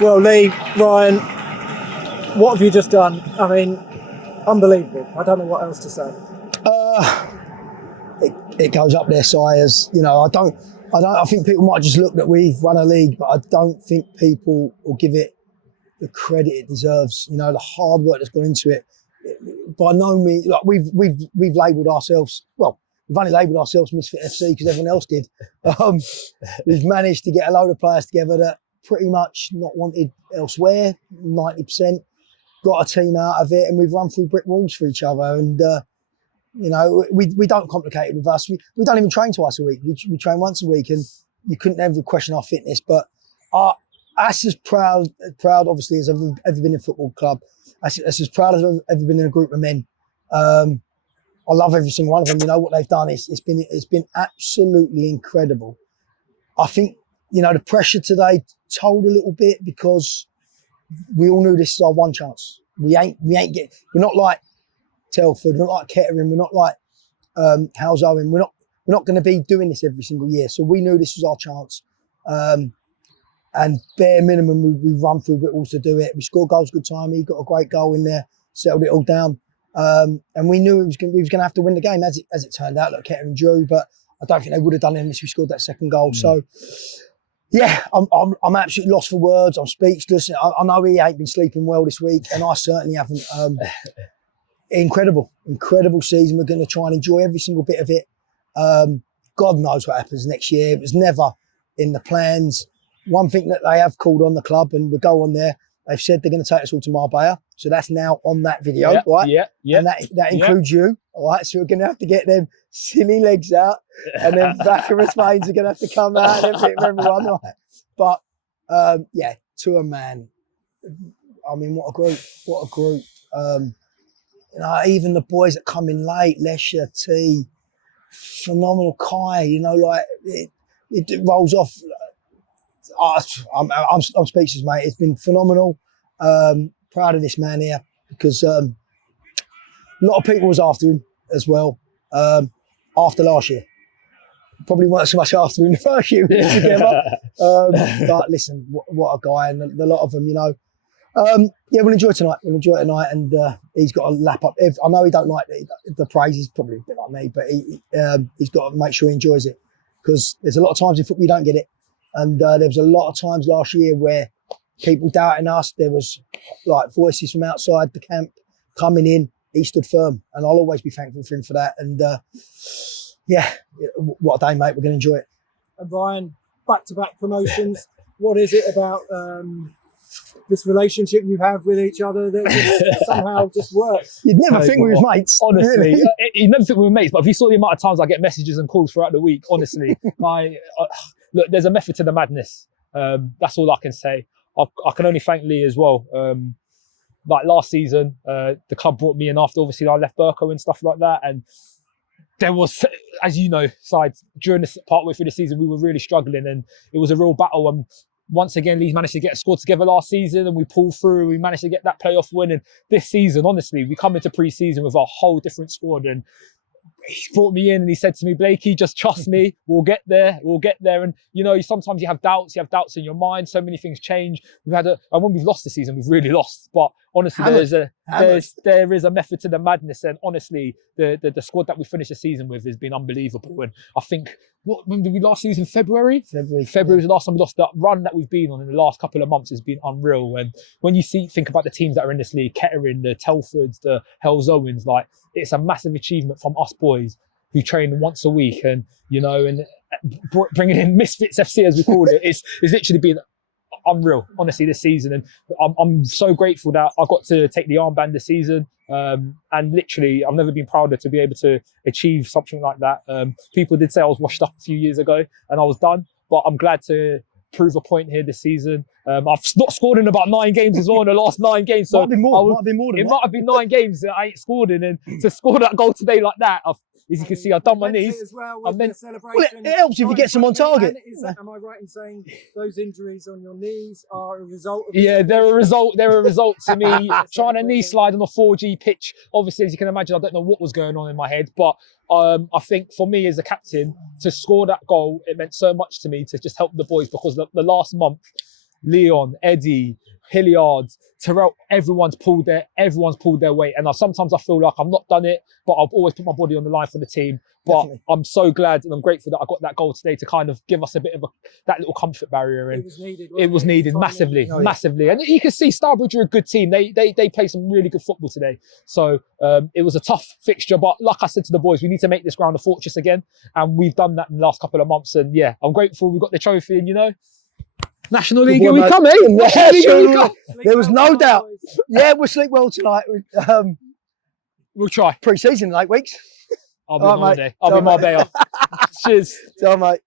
Well, Lee, Ryan, what have you just done? I mean, unbelievable. I don't know what else to say. It goes up there, sires. You know, I think people might just look that we've won a league, but I don't think people will give it the credit it deserves. You know, the hard work that's gone into it. By no means, like we've labelled ourselves. Well, we've only labelled ourselves Misfit FC because everyone else did. We've managed to get a load of players together that pretty much not wanted elsewhere. 90% got a team out of it, and we've run through brick walls for each other. And you know, we don't complicate it with us. We don't even train twice a week. We train once a week, and you couldn't ever question our fitness. But us as proud obviously as I've ever been in a football club. Us as proud as I've ever been in a group of men. I love every single one of them. You know what they've done. It's been absolutely incredible. I think, you know, the pressure today told a little bit because we all knew this is our one chance. We're not like Telford, we're not like Kettering, we're not like Howes Owen. We're not going to be doing this every single year. So we knew this was our chance. And bare minimum, we run through brick to do it. We scored goals good time. He got a great goal in there, settled it all down. And we knew we was going to have to win the game as it turned out. Look, Kettering drew, but I don't think they would have done it unless we scored that second goal. So, yeah, I'm absolutely lost for words. I'm speechless. I know he ain't been sleeping well this week, and I certainly haven't. Incredible season. We're going to try and enjoy every single bit of it. God knows what happens next year. It was never in the plans. One thing that they have called on the club, and we'll go on there, they've said they're going to take us all to Marbella. So that's now on that video, right? Yeah. And that includes you, all right? So we're going to have to get them silly legs out, and then Baccarat Mains are going to have to come out and everything for everyone, right? But, yeah, to a man. I mean, what a group. You know, even the boys that come in late, Lesher, T, phenomenal. Kai, you know, like it rolls off. I'm speechless, mate. It's been phenomenal. Proud of this man here because a lot of people was after him as well. After last year, probably weren't so much after him the first year we were together. But listen, what a guy, and a lot of them, you know. Yeah, we'll enjoy tonight. We'll enjoy it tonight, and he's got to lap up. I know he don't like the praise. He's probably a bit like me, but he's got to make sure he enjoys it because there's a lot of times in football you don't get it. And there was a lot of times last year where people doubting us. There was like voices from outside the camp coming in. He stood firm, and I'll always be thankful for him for that. And yeah, what a day, mate. We're going to enjoy it. And Ryan, back-to-back promotions. What is it about this relationship you have with each other that just somehow just works? You'd never think we were mates. Honestly, really. You'd never think we were mates. But if you saw the amount of times I get messages and calls throughout the week, honestly, look, there's a method to the madness. That's all I can say. I can only thank Lee as well. Like last season, the club brought me in after obviously I left Bircham and stuff like that. And there was, as you know, during this partway through the season, we were really struggling, and it was a real battle. And once again, Leeds managed to get a squad together last season, and we pulled through. We managed to get that playoff win. And this season, honestly, we come into pre-season with a whole different squad. And he brought me in and he said to me, Blakey, just trust me. We'll get there. And, you know, sometimes you have doubts. You have doubts in your mind. So many things change. And when we've lost the season, we've really lost. But honestly, there is a method to the madness. And honestly, the squad that we finished the season with has been unbelievable. And I think, when did we last lose in February? February was the last time we lost. That run that we've been on in the last couple of months has been unreal. And when you think about the teams that are in this league, Kettering, the Telfords, the Hell's Owens, like, it's a massive achievement from us boys who train once a week, and you know, and bringing in Misfits FC as we call it, it's literally been unreal, honestly, this season. And I'm so grateful that I got to take the armband this season. And literally, I've never been prouder to be able to achieve something like that. People did say I was washed up a few years ago and I was done, but I'm glad to prove a point here this season. I've not scored in about 9 games as well in the last 9 games. So might have been more than it might have been 9 games that I ain't scored in, and to score that goal today like that, as you can see, I've done my knees. As well, it helps if you get some on target. Am I right in saying those injuries on your knees are a result of... Yeah, they're a result to me trying a knee slide on a 4G pitch. Obviously, as you can imagine, I don't know what was going on in my head, but I think for me as a captain, to score that goal, it meant so much to me to just help the boys, because the last month, Leon, Eddie, Hilliard, Terrell, everyone's pulled their weight. And sometimes I feel like I've not done it, but I've always put my body on the line for the team. But Definitely. I'm so glad and I'm grateful that I got that goal today to kind of give us a bit of that little comfort barrier. And It was needed. it was needed massively, massively. And you can see Stourbridge are a good team. They play some really good football today. So it was a tough fixture, but like I said to the boys, we need to make this ground a fortress again. And we've done that in the last couple of months. And yeah, I'm grateful we got the trophy and, you know, National League, here we come, eh? National League, here we come. There was no doubt. Yeah, we'll sleep well tonight. We'll try. Pre-season in 8 weeks. I'll be All on right, holiday. mate. I'll be Ciao, mate. Marbella. Cheers. Ciao, mate.